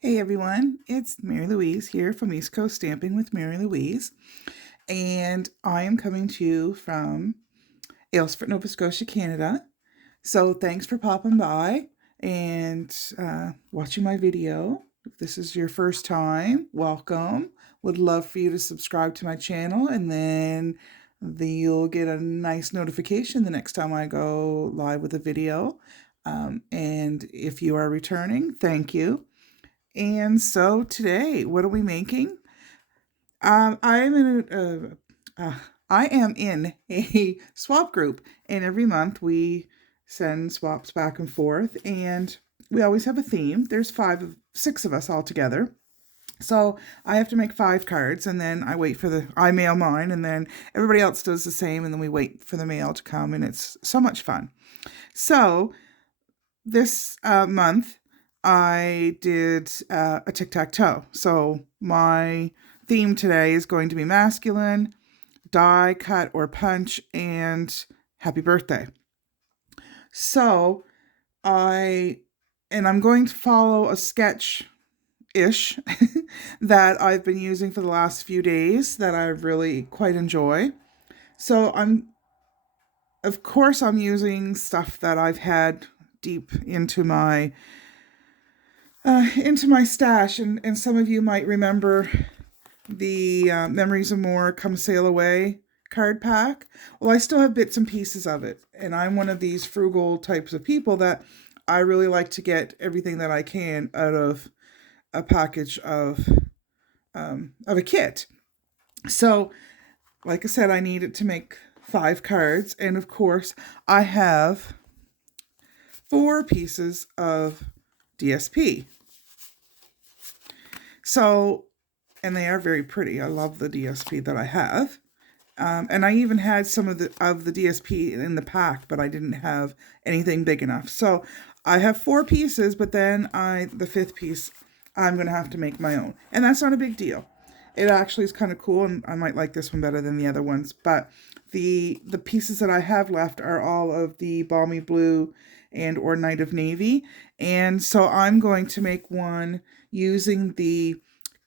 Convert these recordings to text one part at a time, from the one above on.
Hey everyone, it's Mary Louise here from East Coast Stamping with Mary Louise, and I am coming to you from Aylesford, Nova Scotia, Canada. So thanks for popping by and watching my video. If this is your first time, welcome. Would love for you to subscribe to my channel, and then you'll get a nice notification the next time I go live with a video. And if you are returning, thank you. And so today, what are we making? I am in I am in a swap group, and every month we send swaps back and forth, and we always have a theme. There's six of us all together. So I have to make 5 cards, and then I mail mine, and then everybody else does the same, and then we wait for the mail to come, and it's so much fun. So this month I did a tic-tac-toe. So my theme today is going to be masculine, die, cut, or punch, and happy birthday. So I'm going to follow a sketch-ish that I've been using for the last few days that I really quite enjoy. So of course, I'm using stuff that I've had deep into my stash, and some of you might remember the Memories of More Comesailaway card pack. Well, I still have bits and pieces of it, and I'm one of these frugal types of people that I really like to get everything that I can out of a package of a kit. So, like I said, I needed to make 5 cards, and of course, I have 4 pieces of DSP. So, and they are very pretty. I love the DSP that I have. And I even had some of the DSP in the pack, but I didn't have anything big enough. So I have 4 pieces, but then the 5th piece, I'm going to have to make my own. And that's not a big deal. It actually is kind of cool, and I might like this one better than the other ones. But the pieces that I have left are all of the Balmy Blue and or Night of Navy. And so I'm going to make one using the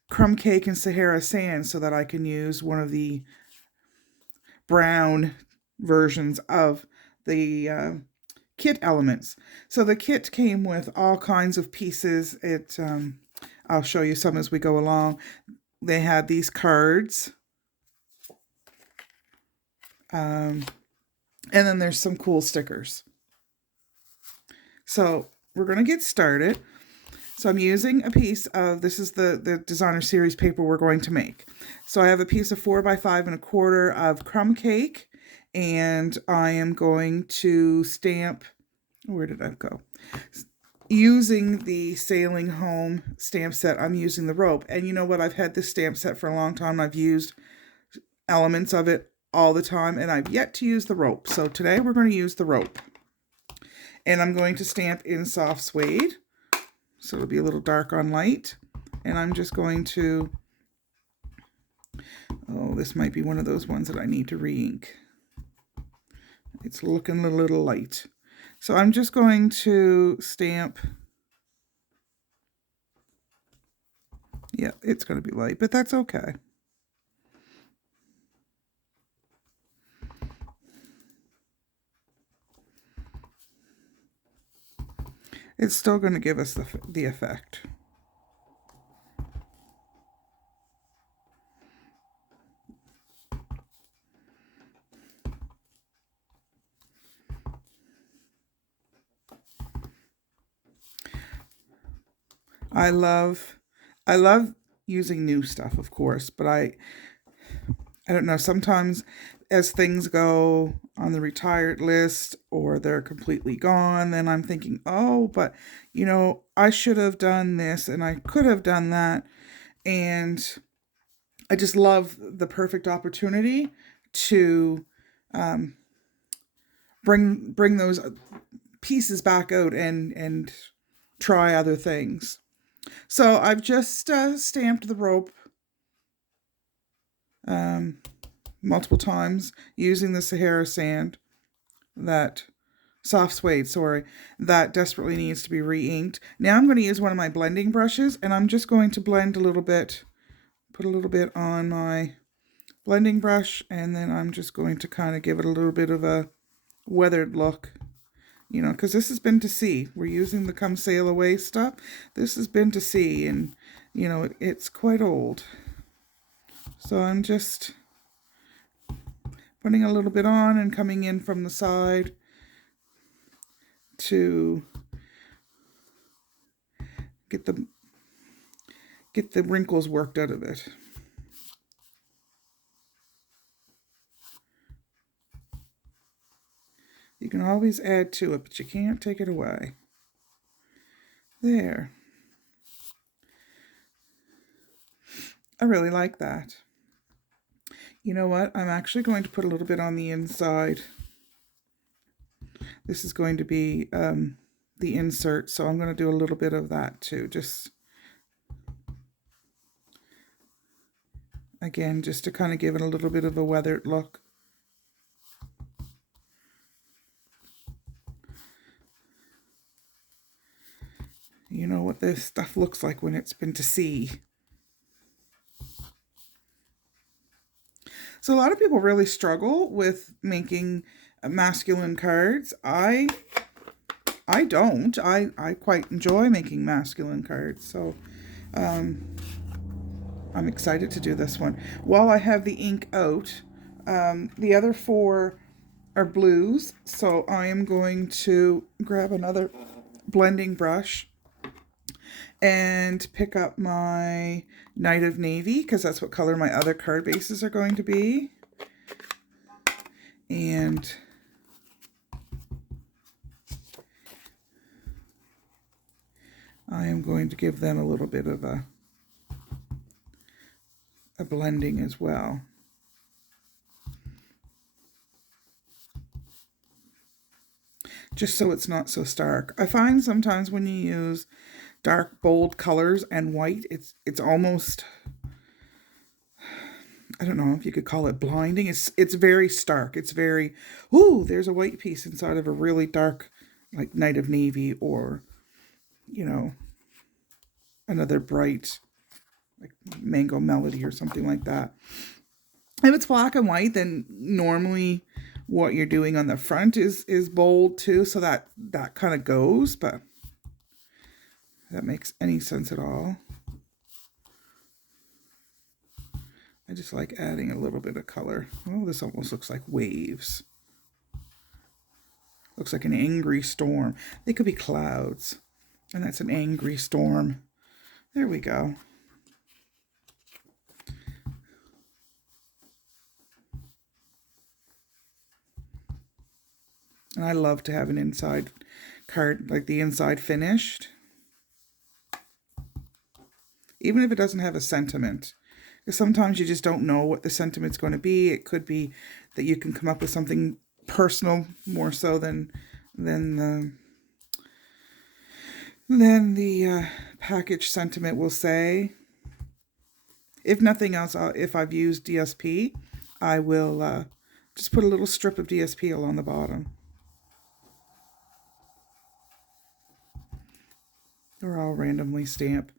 Crumb Cake and Sahara Sand so that I can use one of the brown versions of the kit elements. So the kit came with all kinds of pieces. I'll show you some as we go along. They had these cards. And then there's some cool stickers. So we're going to get started. So I'm using a piece of, this is the designer series paper we're going to make. So I have a piece of 4x5 1/4 of crumb cake, and I am going to stamp, where did I go? Using the Sailing Home stamp set, I'm using the rope. And you know what? I've had this stamp set for a long time. I've used elements of it all the time, and I've yet to use the rope. So today we're going to use the rope. And I'm going to stamp in soft suede. So it'll be a little dark on light. And I'm just going to, oh, this might be one of those ones that I need to re-ink. It's looking a little light. So I'm just going to stamp. Yeah, it's going to be light, but that's okay. It's still going to give us the effect. I love using new stuff, of course, but I don't know, sometimes as things go on the retired list or they're completely gone, then I'm thinking, oh, but you know, I should have done this and I could have done that. And I just love the perfect opportunity to bring those pieces back out and try other things. So I've just stamped the rope multiple times using the Sahara sand that soft suede, sorry, that desperately needs to be re-inked. Now I'm going to use one of my blending brushes, and I'm just going to blend a little bit, put a little bit on my blending brush, and then I'm just going to kind of give it a little bit of a weathered look, you know, because this has been to sea. We're using the Come Sail Away stuff. This has been to sea, and, you know, it's quite old. So I'm just putting a little bit on and coming in from the side to get the wrinkles worked out of it. You can always add to it, but you can't take it away. There. I really like that. You know what? I'm actually going to put a little bit on the inside. This is going to be the insert, so I'm going to do a little bit of that too. Just, again, just to kind of give it a little bit of a weathered look. You know what this stuff looks like when it's been to sea. So a lot of people really struggle with making masculine cards. I don't. I quite enjoy making masculine cards. So I'm excited to do this one. While I have the ink out, the other 4 are blues. So I am going to grab another blending brush and pick up my Night of Navy, because that's what color my other card bases are going to be. And I am going to give them a little bit of a blending as well. Just so it's not so stark. I find sometimes when you use dark, bold colors and white, it's almost, I don't know if you could call it blinding. It's very stark. It's very, ooh, there's a white piece inside of a really dark, like Night of Navy, or, you know, another bright, like Mango Melody or something like that. If it's black and white, then normally what you're doing on the front is bold too, so that kind of goes, but if that makes any sense at all. I just like adding a little bit of color. Oh, this almost looks like waves. Looks like an angry storm. They could be clouds, and that's an angry storm. There we go. And I love to have an inside card, like the inside finished. Even if it doesn't have a sentiment. Because sometimes you just don't know what the sentiment's going to be. It could be that you can come up with something personal more so than the package sentiment will say. If nothing else, if I've used DSP, I will just put a little strip of DSP along the bottom. Or I'll randomly stamp.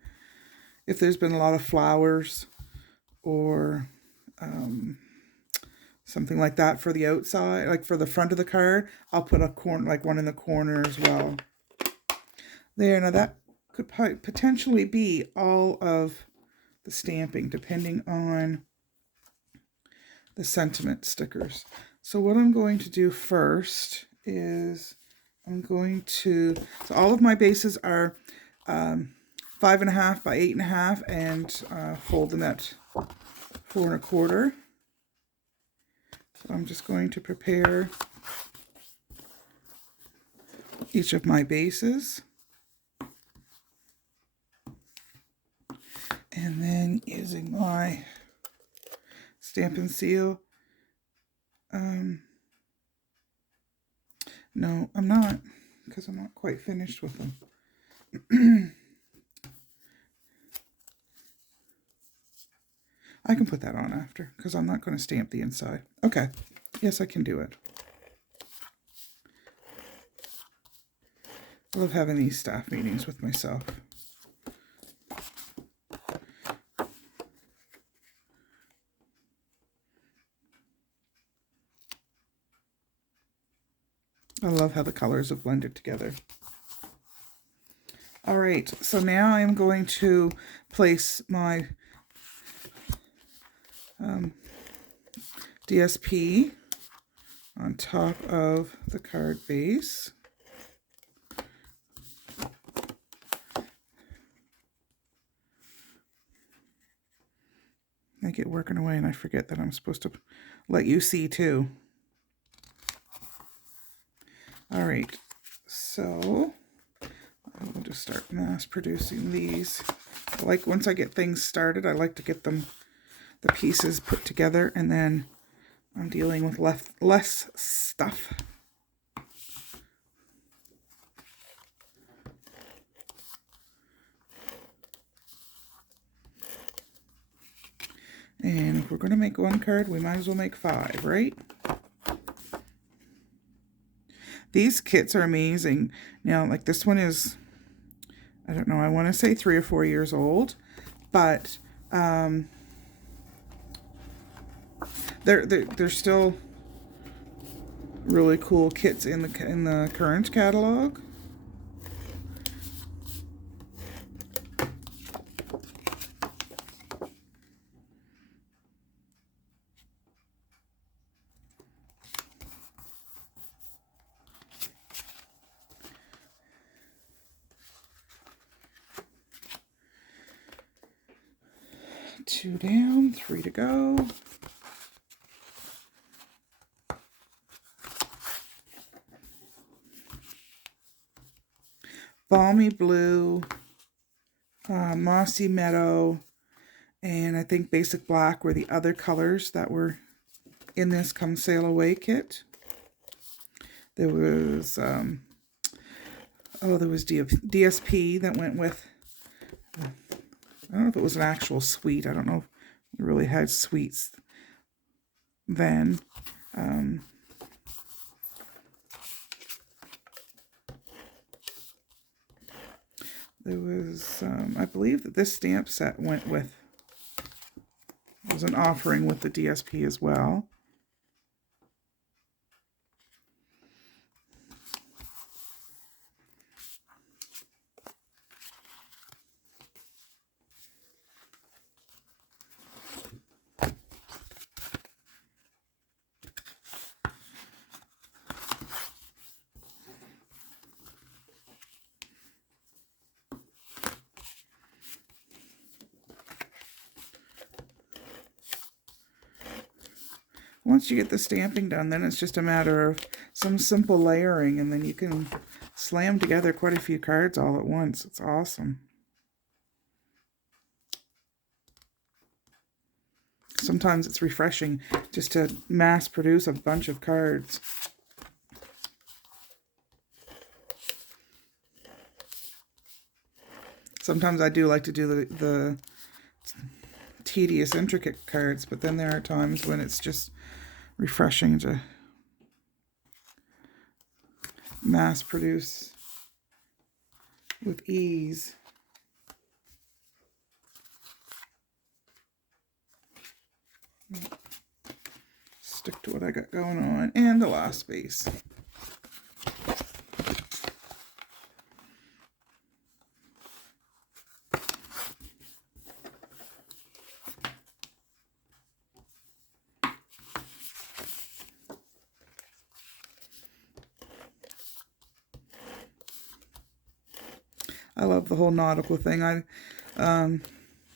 If there's been a lot of flowers or something like that for the outside, like for the front of the card, I'll put a corner, like one in the corner as well. There, now that could potentially be all of the stamping, depending on the sentiment stickers. So what I'm going to do first is I'm going to, so all of my bases are 5.5 by 8.5, and fold them at 4 1/4. So I'm just going to prepare each of my bases. And then using my Stampin' Seal. No, I'm not, because I'm not quite finished with them. I can put that on after, because I'm not going to stamp the inside. Okay, yes, I can do it. I love having these staff meetings with myself. I love how the colors have blended together. All right, so now I'm going to place my DSP on top of the card base. I get working away and I forget that I'm supposed to let you see too. All right, so I'll just start mass producing these. Like once I get things started, I like to get the pieces put together, and then I'm dealing with less stuff. And if we're going to make one card, we might as well make 5, right? These kits are amazing. Now, like this one is, I don't know, I want to say 3 or 4 years old, but they're still really cool kits in the current catalog. Two down, 3 to go. Balmy Blue, Mossy Meadow, and I think Basic Black were the other colors that were in this Come Sail Away kit. There was, there was DSP that went with, I don't know if it was an actual suite. I don't know if we really had suites then. There was, I believe that this stamp set went with, it was an offering with the DSP as well. Once you get the stamping done, then it's just a matter of some simple layering, and then you can slam together quite a few cards all at once. It's awesome. Sometimes it's refreshing just to mass produce a bunch of cards. Sometimes I do like to do the tedious, intricate cards, but then there are times when it's just refreshing to mass produce with ease. Stick to what I got going on, and the last space. I love the whole nautical thing.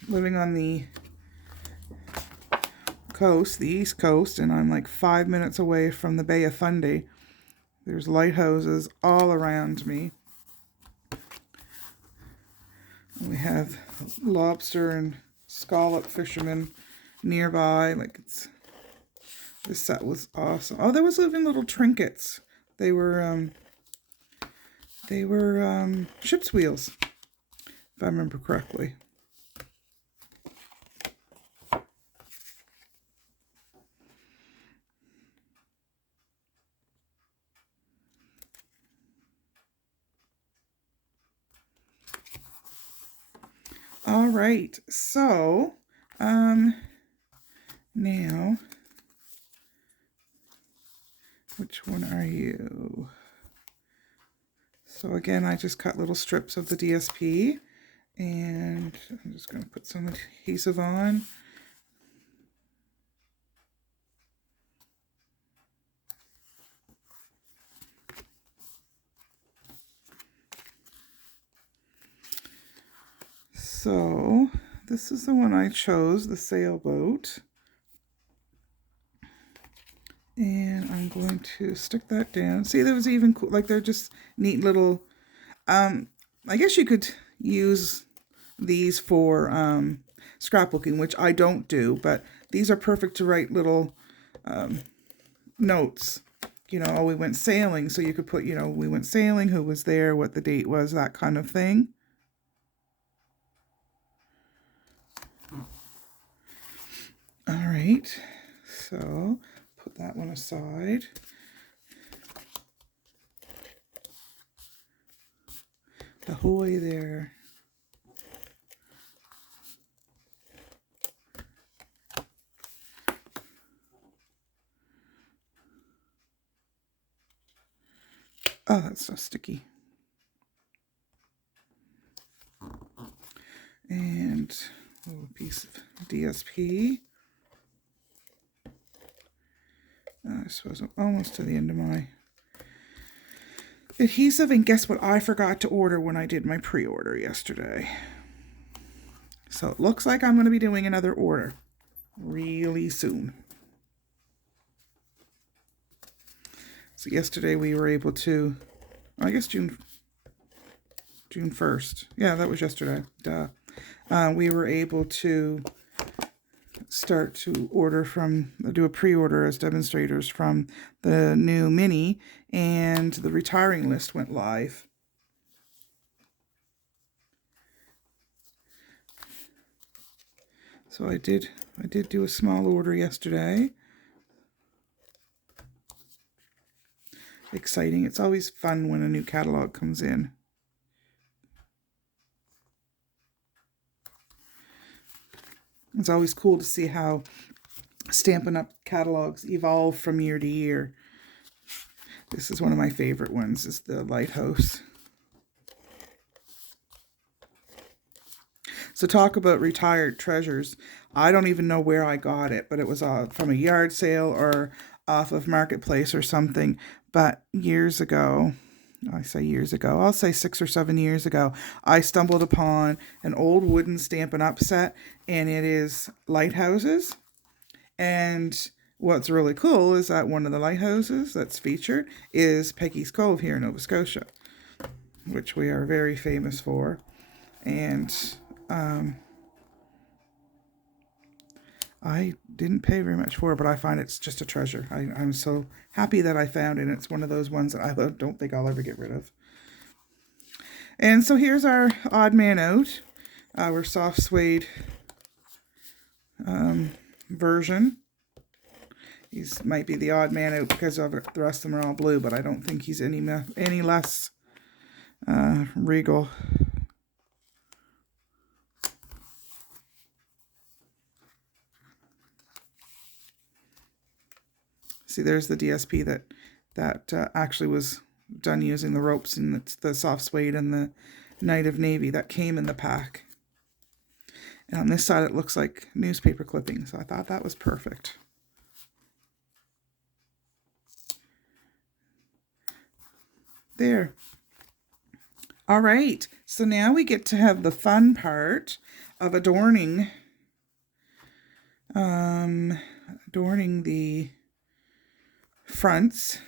Living on the coast, the East Coast, and I'm like 5 minutes away from the Bay of Fundy. There's lighthouses all around me. And we have lobster and scallop fishermen nearby. Like this set was awesome. Oh, there was even little trinkets. They were ship's wheels, if I remember correctly. All right, so now, which one are you? So again, I just cut little strips of the DSP, and I'm just going to put some adhesive on. So this is the one I chose, the sailboat. And I'm going to stick that down. See, that was even cool. Like, they're just neat little, I guess you could use these for scrapbooking, which I don't do, but these are perfect to write little notes. You know, oh, we went sailing, so you could put, you know, we went sailing, who was there, what the date was, that kind of thing. All right, so put that one aside. Ahoy there. Oh, that's so sticky. And a little piece of DSP. I suppose I'm almost to the end of my adhesive, and guess what I forgot to order when I did my pre-order yesterday. So it looks like I'm going to be doing another order really soon. So yesterday we were able to, I guess June 1st. Yeah, that was yesterday. Duh. We were able to start to do a pre-order as demonstrators from the new mini, and the retiring list went live. So I did do a small order yesterday. Exciting. It's always fun when a new catalog comes in. It's always cool to see how Stampin' Up! Catalogs evolve from year to year. This is one of my favorite ones, is the Lighthouse. So talk about retired treasures. I don't even know where I got it, but it was from a yard sale or off of Marketplace or something. But years ago, I say years ago, I'll say 6 or 7 years ago, I stumbled upon an old wooden Stampin' Up! Set, and it is lighthouses. And what's really cool is that one of the lighthouses that's featured is Peggy's Cove here in Nova Scotia, which we are very famous for. And I didn't pay very much for it, but I find it's just a treasure. I'm so happy that I found it. And it's one of those ones that I don't think I'll ever get rid of. And so here's our odd man out, our soft suede version. He might be the odd man out because of it. The rest of them are all blue, but I don't think he's any less regal. See, there's the DSP that actually was done using the ropes, and it's the soft suede and the Night of Navy that came in the pack. And on this side, it looks like newspaper clippings, so I thought that was perfect. There. All right, so now we get to have the fun part of adorning the fronts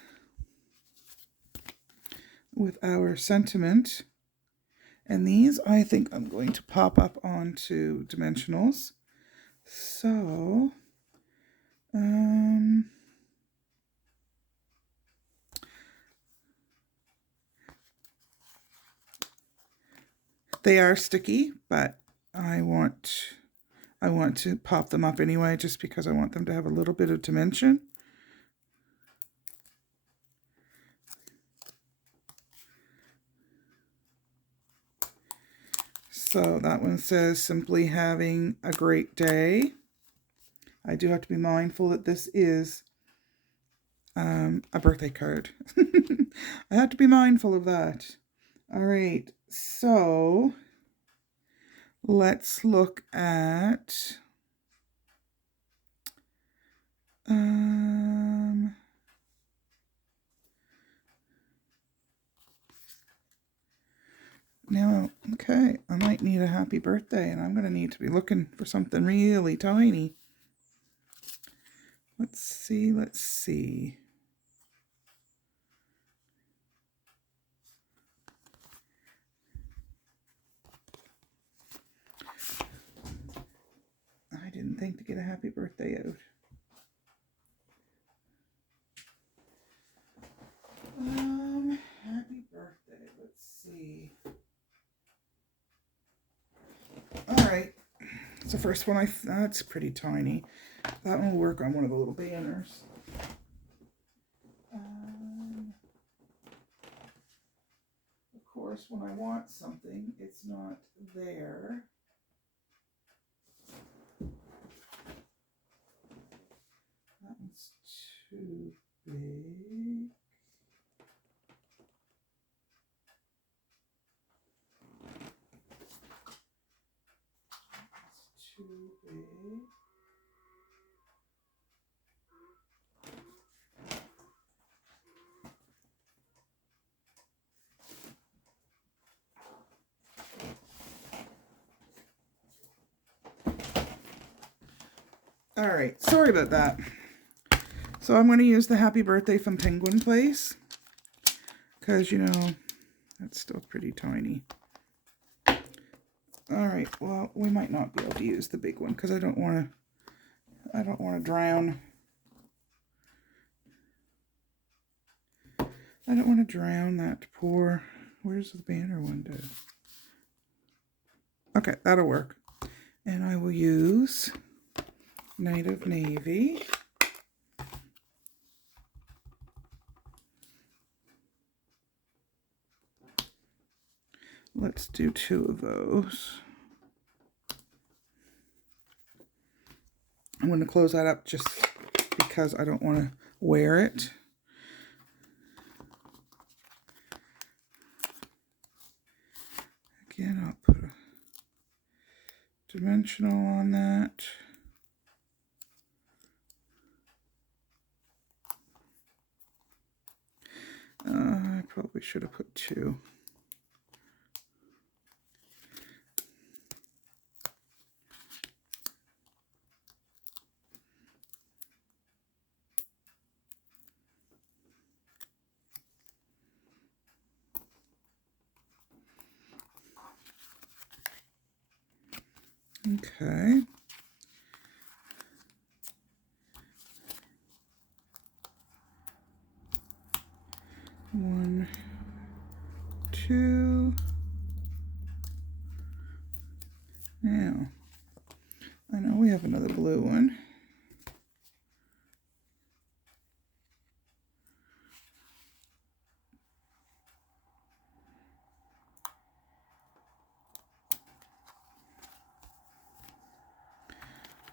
with our sentiment. And these I think I'm going to pop up onto dimensionals. So they are sticky, but I want to pop them up anyway, just because I want them to have a little bit of dimension. So that one says, simply having a great day. I do have to be mindful that this is a birthday card. I have to be mindful of that. All right, so let's look at now, okay, I might need a happy birthday, and I'm going to need to be looking for something really tiny. Let's see, let's see. I didn't think to get a happy birthday out. Happy birthday, let's see. All right, it's the first one. That's pretty tiny. That one will work on one of the little banners. Of course, when I want something, it's not there. That one's too big. It's too big. All right, sorry about that. So I'm going to use the Happy Birthday from Penguin Place because, you know, that's still pretty tiny. All right, well, we might not be able to use the big one because I don't want to drown. I don't want to drown that poor. Where's the banner window? Okay, that'll work. And I will use Night of Navy. Let's do 2 of those. I'm going to close that up just because I don't want to wear it. Again, I'll put a dimensional on that. I probably should have put 2. Okay. One, 2. Now, I know we have another blue one.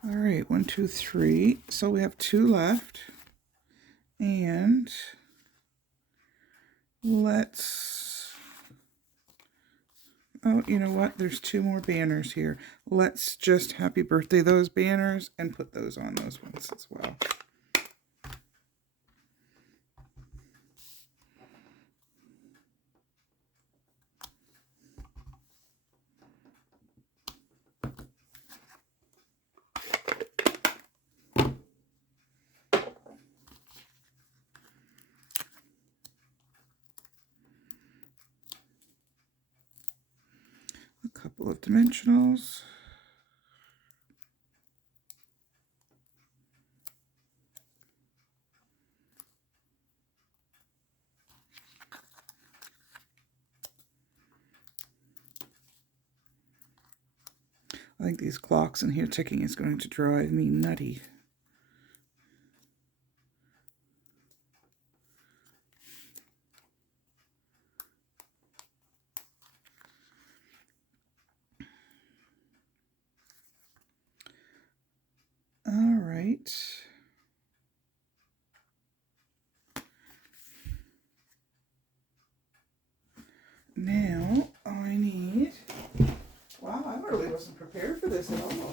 All right, 1, 2, 3. So we have 2 left. And let's, oh, you know what? There's 2 more banners here. Let's just happy birthday those banners and put those on those ones as well. A couple of dimensionals. I think these clocks in here ticking is going to drive me nutty. All right. Now I need, wow, I really wasn't prepared for this at all.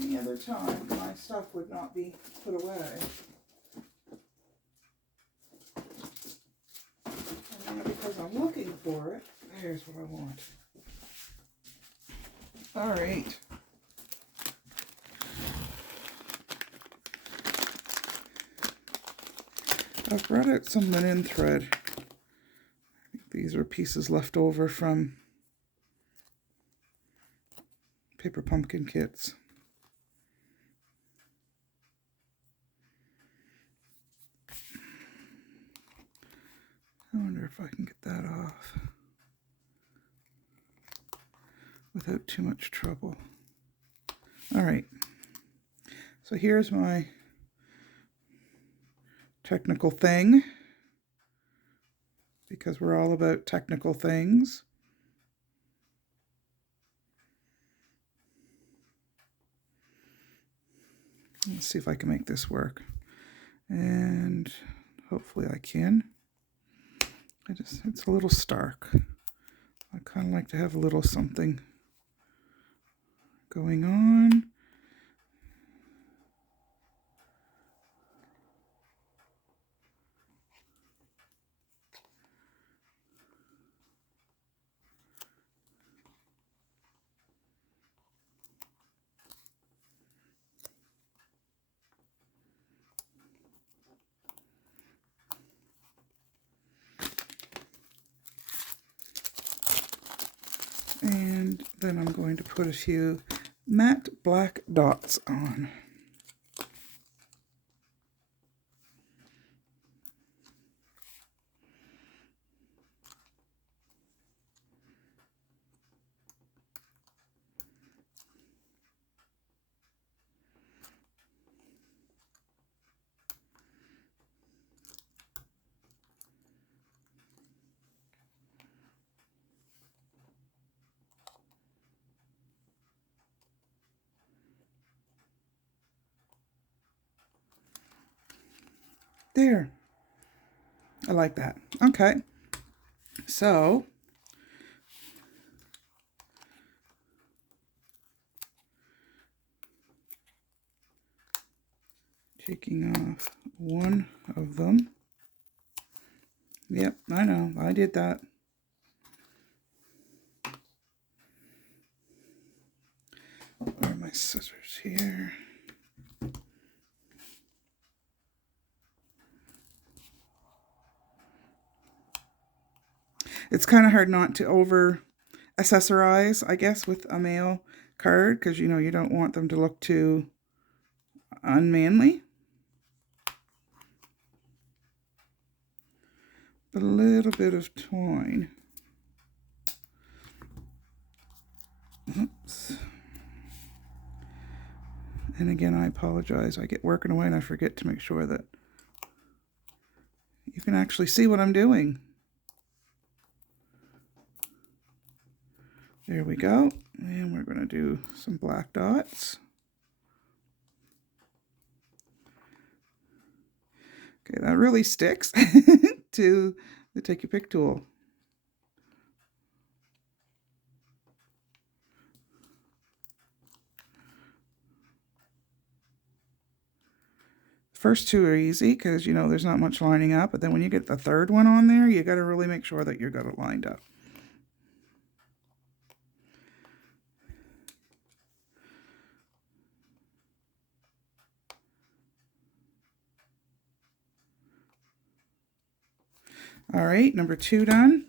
Any other time my stuff would not be put away. And because I'm looking for it, there's what I want. All right. I've brought out some linen thread. I think these are pieces left over from paper pumpkin kits. I wonder if I can get that off without too much trouble. All right, so here's my technical thing, because we're all about technical things. Let's see if I can make this work, and hopefully I can. It's a little stark. I kind of like to have a little something going on. And then I'm going to put a few matte black dots on. There. I like that. Okay. So, taking off one of them. Yep, I know. I did that. Where are my scissors here? It's kind of hard not to over accessorize, I guess, with a male card, because you know you don't want them to look too unmanly. But a little bit of twine. Oops. And again, I apologize. I get working away and I forget to make sure that you can actually see what I'm doing. There we go. And we're going to do some black dots. Okay, that really sticks to the Take Your Pick tool. First two are easy because, you know, there's not much lining up. But then when you get the third one on there, you got to really make sure that you got it lined up. All right, number 2 done.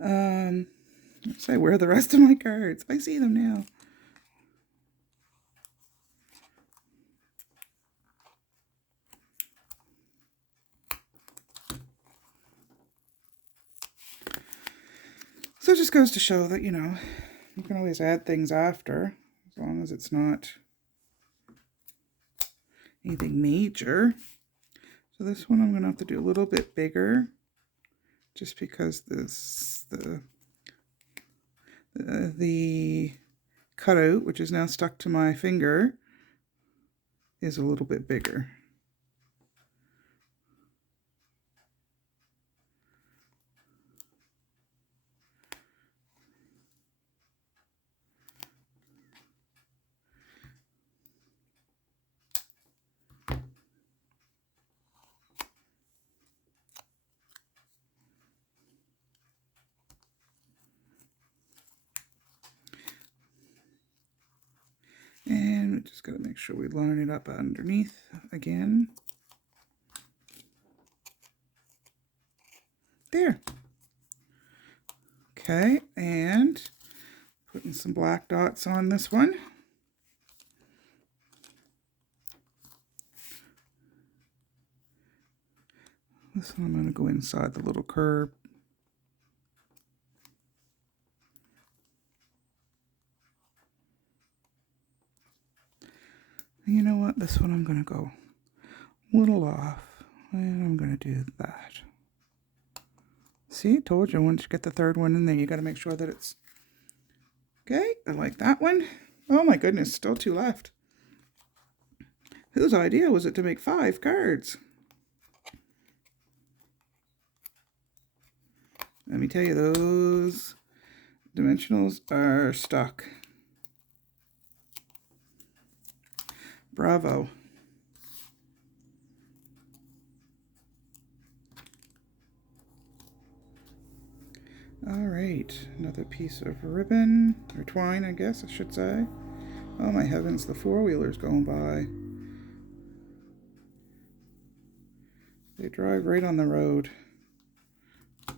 Let's say, where are the rest of my cards? I see them now. So it just goes to show that, you know, You can always add things after, as long as it's not anything major. So this one I'm going to have to do a little bit bigger, just because the cutout, which is now stuck to my finger, is a little bit bigger. And we just got to make sure we line it up underneath again. There. Okay, and putting some black dots on this one. This one I'm going to go inside the little curve. You know what? This one I'm going to go a little off, and I'm going to do that. See, told you, once you get the third one in there, you got to make sure that it's okay. I like that one. Oh my goodness, still 2 left. Whose idea was it to make 5 cards? Let me tell you, those dimensionals are stuck. Bravo. All right, another piece of ribbon, or twine, I guess I should say. Oh my heavens, the 4-wheeler's going by. They drive right on the road. It's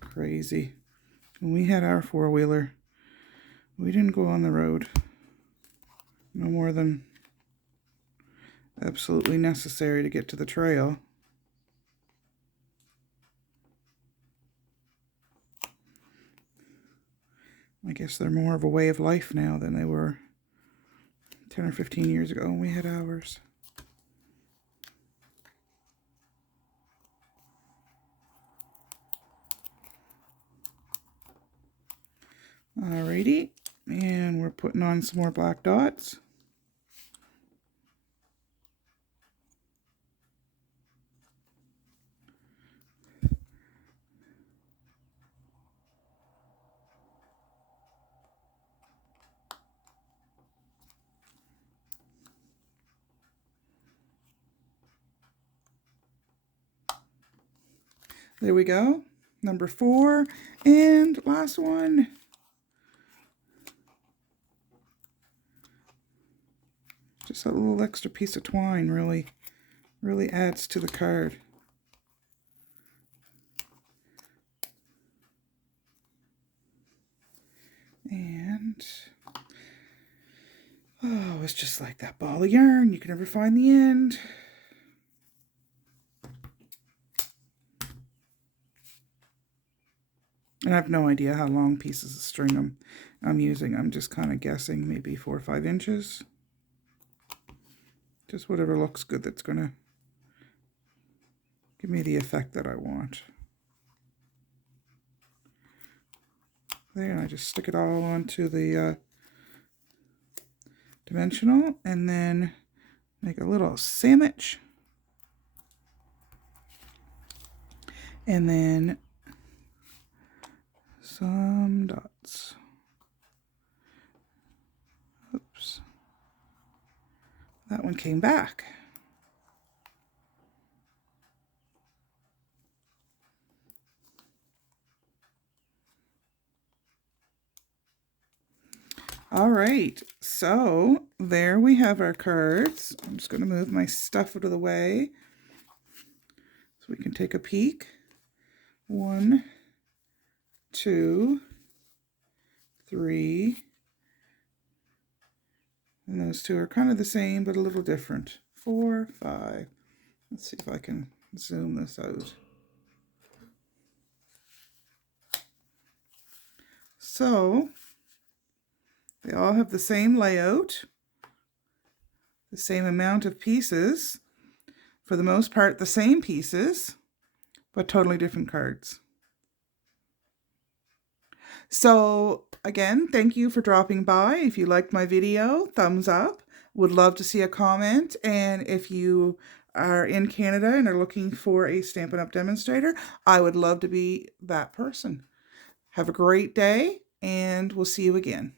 crazy. When we had our 4-wheeler, we didn't go on the road. No more than absolutely necessary to get to the trail. I guess they're more of a way of life now than they were 10 or 15 years ago when we had ours. Alrighty, and we're putting on some more black dots. There we go. Number 4, and last one. Just a little extra piece of twine really adds to the card. And oh, it's just like that ball of yarn. You can never find the end. And I have no idea how long pieces of string I'm using. I'm just kind of guessing, maybe 4 or 5 inches. Just whatever looks good that's going to give me the effect that I want. There, and I just stick it all onto the dimensional, and then make a little sandwich. And then some dots. Oops. That one came back. All right, so there we have our cards. I'm just going to move my stuff out of the way so we can take a peek. 1, 2, 3, and those two are kind of the same but a little different. 4, 5. Let's see if I can zoom this out. So they all have the same layout, the same amount of pieces, for the most part the same pieces, but totally different cards. So again, thank you for dropping by. If you liked my video, thumbs up. Would love to see a comment. And if you are in Canada and are looking for a Stampin' Up! Demonstrator, I would love to be that person. Have a great day, and we'll see you again.